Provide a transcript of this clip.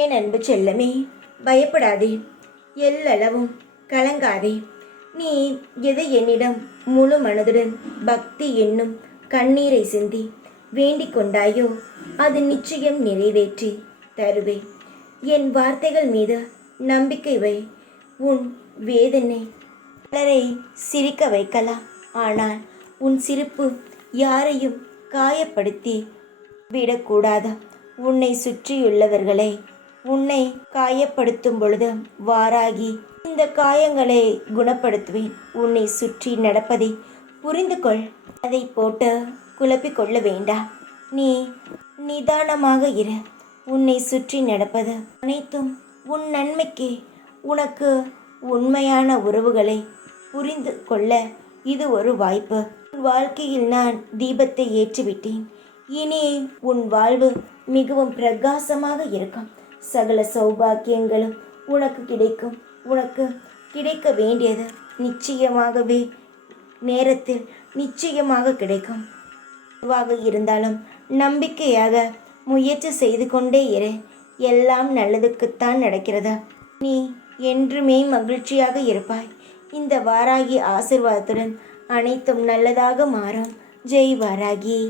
என் அன்பு செல்லமே, பயப்படாதே, எல்லளவும் கலங்காதே. நீ எதை என்னிடம் முழு மனதுடன் பக்தி என்னும் கண்ணீரை சிந்தி வேண்டிக் கொண்டாயோ அது நிச்சயம் நிறைவேற்றி தருவேன். என் வார்த்தைகள் மீது நம்பிக்கை வை. உன் வேதனை பலரை சிரிக்க வைக்கலாம், ஆனால் உன் சிரிப்பு யாரையும் காயப்படுத்தி விடக்கூடாது. உன்னை சுற்றியுள்ளவர்களை உன்னை காயப்படுத்தும் பொழுது வாராகி இந்த காயங்களை குணப்படுத்துவேன். உன்னை சுற்றி நடப்பதை புரிந்து கொள். அதை போட்டு குழப்பிக் கொள்ள வேண்டாம். நீ நிதானமாக இரு. உன்னை சுற்றி நடப்பது அனைத்தும் உன் நன்மைக்கு. உனக்கு உண்மையான உறவுகளை புரிந்து கொள்ள இது ஒரு வாய்ப்பு. உன் வாழ்க்கையில் நான் தீபத்தை ஏற்றிவிட்டேன். இனி உன் வாழ்வு மிகவும் பிரகாசமாக இருக்கும். சகல சௌபாக்கியங்களும் உனக்கு கிடைக்கும். உனக்கு கிடைக்க வேண்டியது நிச்சயமாகவே நேரத்தில் நிச்சயமாக கிடைக்கும். எதுவாக இருந்தாலும் நம்பிக்கையாக முயற்சி செய்து கொண்டே இரு. எல்லாம் நல்லதுக்குத்தான் நடக்கிறது. நீ என்றுமே மகிழ்ச்சியாக இருப்பாய். இந்த வாராகி ஆசீர்வாதத்துடன் அனைத்தும் நல்லதாக மாறும். ஜெய் வாராகி.